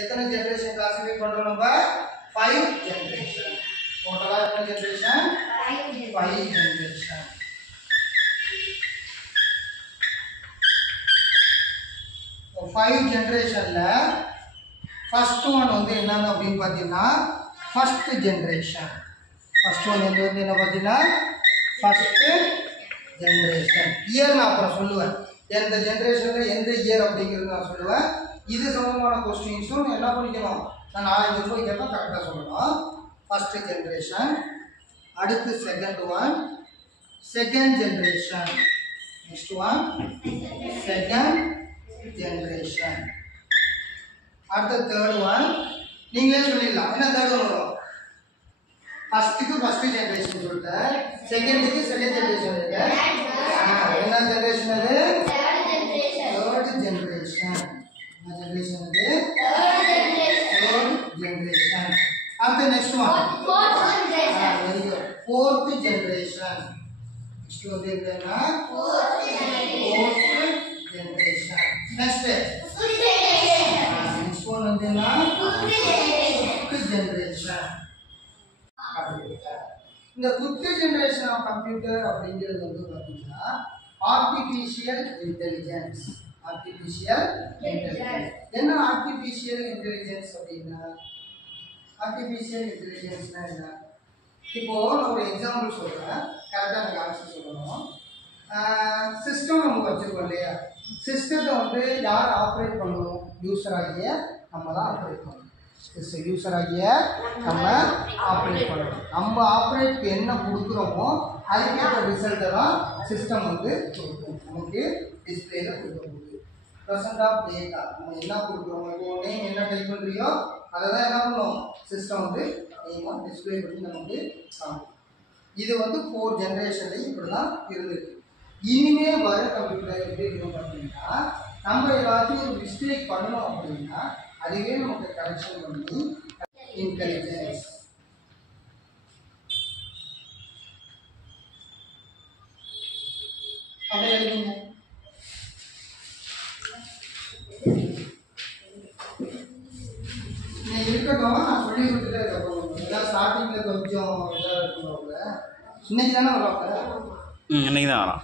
எத்தனை generation classify பண்றோம் நம்ம 5 ஜெனரேஷன் டோட்டலா எத்தனை ஜெனரேஷன் 5 ஜெனரேஷன் so 5 ஜெனரேஷன்ல ஃபர்ஸ்ட் ஒன் வந்து என்னன்னு அப்படினு பாத்தீங்கன்னா ஃபர்ஸ்ட் ஜெனரேஷன் ஃபர்ஸ்ட் ஒன் வந்து என்ன பாத்தீங்கன்னா ஃபர்ஸ்ட் ஜெனரேஷன் இயர் நான் அப்புறம் சொல்லுவேன் எந்த ஜெனரேஷன்ல எந்த இயர் அப்படிங்கிறது நான் சொல்லுவேன் இது சம்பந்தமான क्वेश्चंसும் என்ன பண்ணிக்கணும் நான் நாளைக்கு போய் கேட்டா கரெக்ட்டா சொல்லணும் ஃபர்ஸ்ட் ஜெனரேஷன் அடுத்து second one second generation next one second generation அடுத்து தேர்ட் ஒன் நீங்களே சொல்லிடலாம் என்ன தேர்ட் ஒன் வரும் ஃபர்ஸ்ட்க்கு ஃபர்ஸ்ட் ஜெனரேஷன் சொல்லிட்டேன் செகண்ட்க்கு செகண்ட் ஜெனரேஷன் இருக்கு என்ன ஜெனரேஷன் அது தேர்ட் ஜெனரேஷன் என்ன ஜெனரேஷன் அது தேர்ட் ஜெனரேஷன் அடுத்து next one very good fourth generation next வந்து என்னன்னா fourth generation next next one வந்து என்ன ஃபிஃப்த் ஜெனரேஷன் இந்த ஃபிஃப்த் ஜெனரேஷன் ஆஃப் கம்ப்யூட்டர் அப்படிங்கிறது வந்து பார்த்தீங்கன்னா ஆர்டிஃபிஷியல் இன்டெலிஜென்ஸ் என்ன ஆர்டிஃபிஷியல் இன்டெலிஜென்ஸ் அப்படின்னா ஆர்டிஃபிஷியல் இன்டெலிஜென்ஸ்னா என்ன இப்போ நான் ஒரு எக்ஸாம்பிள் சொல்கிறேன் கரெக்டாக எனக்கு ஆன்சர் சொல்லணும் சிஸ்டம் நம்ம வச்சுருக்கோம் இல்லையா சிஸ்டத்தை வந்து யார் ஆப்ரேட் பண்ணணும் யூஸராகிய நம்ம தான் ஆப்ரேட் பண்ணணும் யூஸராகிய நம்ம ஆப்ரேட் பண்ணணும் நம்ம ஆப்ரேட்க்கு என்ன கொடுக்குறோமோ அதுக்கேற்ற ரிசல்ட்டை தான் சிஸ்டம் வந்து கொடுக்கும் நமக்கு டிஸ்பிளேல கொடுக்க முடியும் ப்ரெசன்ட் ஆஃப் டேட்டா நம்ம என்ன கொடுக்குறோமோ இப்போ நேம் என்ன டைப் பண்ணுறியோ அதை தான் என்ன பண்ணுவோம் சிஸ்டம் வந்து நேமாக டிஸ்பிளே பண்ணி நமக்கு காமிக்கும் இது வந்து 4 ஜெனரேஷன்லையும் இப்படி தான் இருந்துருக்கு இனிமே வர கம்ப்யூட்டர் எப்படி இருக்கும் பார்த்தீங்கன்னா நம்ம எல்லாத்தையும் ஒரு மிஸ்டேக் பண்ணணும் அப்படின்னா அதுவே நமக்கு கரெக்ஷன் பண்ணி இன்டெலிஜென்ஸ் அப்படியே எழுதுங்க இருக்கட்டும் நான் சொல்லி கொடுத்துட்டே இருக்கேன் எல்லாம் ஸ்டார்டிங்கில் கொஞ்சம் இதாக இருக்கணும் இன்னைக்கு தானே வராங்க இன்னைக்கு தான் வரான்